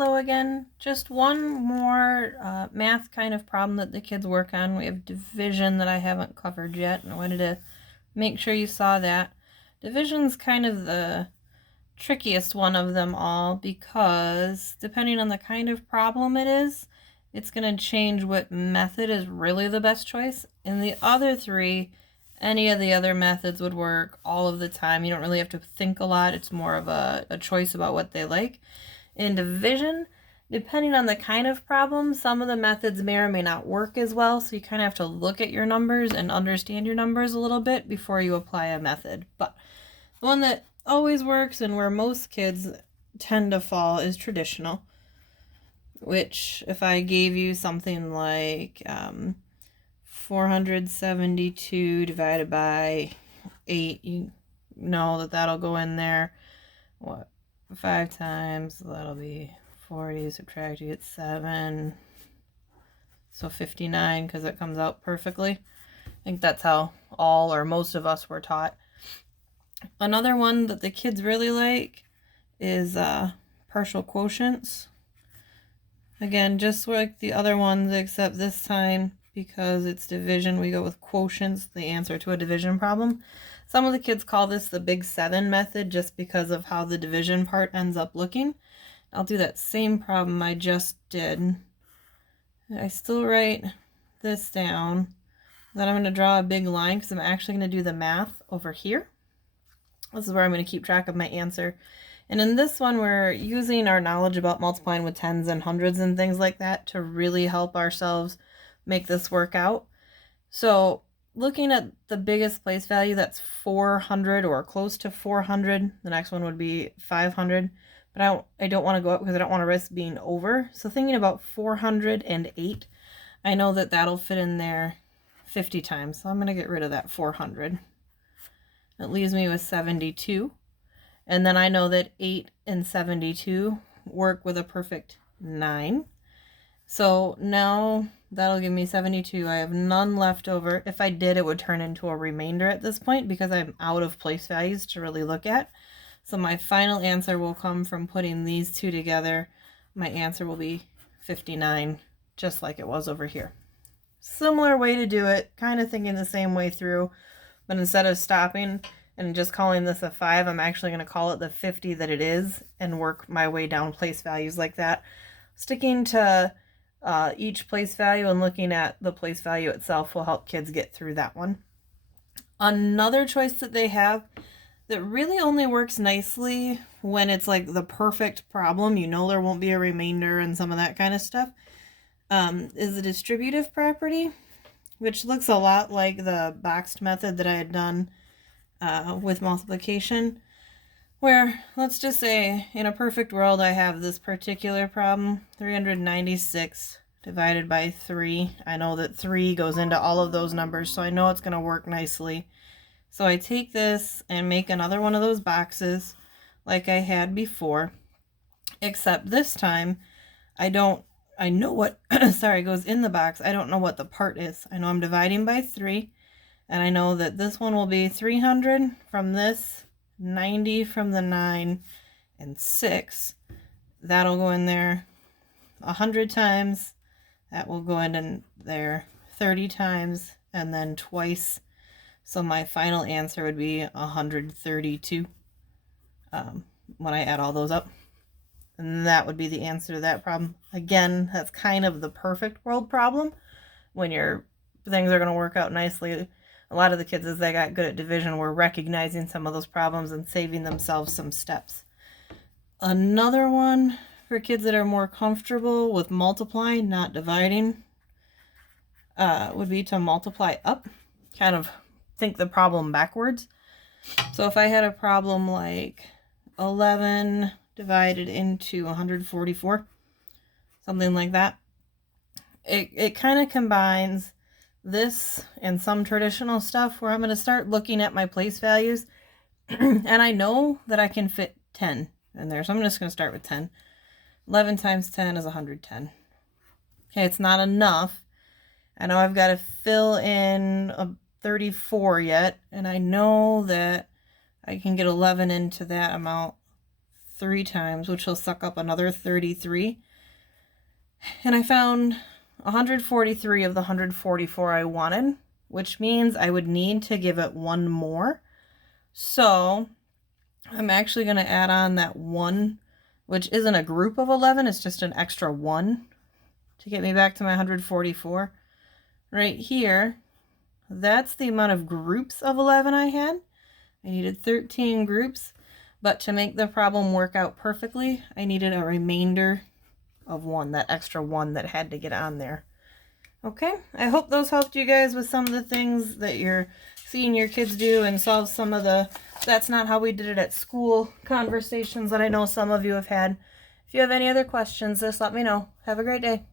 Hello again. Just one more math kind of problem that the kids work on. We have division that I haven't covered yet, and I wanted to make sure you saw that. Division's kind of the trickiest one of them all because depending on the kind of problem it is, it's going to change what method is really the best choice. In the other three, any of the other methods would work all of the time. You don't really have to think a lot. It's more of a choice about what they like. In division, depending on the kind of problem, some of the methods may or may not work as well, so you kind of have to look at your numbers and understand your numbers a little bit before you apply a method. But the one that always works and where most kids tend to fall is traditional, which if I gave you something like 472 divided by 8, you know that that'll go in there. What? 5 times, that'll be 40, subtract, you get 7, so 59, because it comes out perfectly. I think that's how all or most of us were taught. Another one that the kids really like is partial quotients. Again, just like the other ones, except this time, because it's division, we go with quotients, the answer to a division problem. Some of the kids call this the Big 7 method just because of how the division part ends up looking. I'll do that same problem I just did. I still write this down. Then I'm going to draw a big line because I'm actually going to do the math over here. This is where I'm going to keep track of my answer. And in this one, we're using our knowledge about multiplying with tens and hundreds and things like that to really help ourselves make this work out. So looking at the biggest place value, that's 400 or close to 400. The next one would be 500. But I don't want to go up because I don't want to risk being over. So thinking about 408, I know that that'll fit in there 50 times. So I'm going to get rid of that 400. It leaves me with 72. And then I know that 8 and 72 work with a perfect 9. So now that'll give me 72. I have none left over. If I did, it would turn into a remainder at this point because I'm out of place values to really look at. So my final answer will come from putting these two together. My answer will be 59, just like it was over here. Similar way to do it, kind of thinking the same way through, but instead of stopping and just calling this a 5, I'm actually going to call it the 50 that it is and work my way down place values like that. Sticking to each place value and looking at the place value itself will help kids get through that one. Another choice that they have that really only works nicely when it's like the perfect problem, you know there won't be a remainder and some of that kind of stuff, is the distributive property, which looks a lot like the boxed method that I had done with multiplication, where let's just say in a perfect world I have this particular problem, 396 divided by 3. I know that 3 goes into all of those numbers, so I know it's going to work nicely. So I take this and make another one of those boxes like I had before, except this time I know what goes in the box. I don't know what the part is. I know I'm dividing by 3. And I know that this one will be 300 from this, 90 from the 9, and 6. That'll go in there 100 times. That will go in there 30 times, and then twice. So my final answer would be 132 when I add all those up. And that would be the answer to that problem. Again, that's kind of the perfect world problem when your things are going to work out nicely. A lot of the kids, as they got good at division, were recognizing some of those problems and saving themselves some steps. Another one for kids that are more comfortable with multiplying, not dividing, would be to multiply up. Kind of think the problem backwards. So if I had a problem like 11 divided into 144, something like that, it kind of combines this and some traditional stuff where I'm going to start looking at my place values and I know that I can fit 10 in there, so I'm just going to start with 10. 11 times 10 is 110. Okay, it's not enough. I know I've got to fill in a 34 yet, and I know that I can get 11 into that amount 3 times, which will suck up another 33. And I found 143 of the 144 I wanted, which means I would need to give it one more. So I'm actually going to add on that 1, which isn't a group of 11, it's just an extra 1 to get me back to my 144. Right here, that's the amount of groups of 11 I had. I needed 13 groups, but to make the problem work out perfectly, I needed a remainder of 1, that extra 1 that had to get on there. Okay, I hope those helped you guys with some of the things that you're seeing your kids do and solve some of the "that's not how we did it at school" conversations that I know some of you have had. If you have any other questions, just let me know. Have a great day.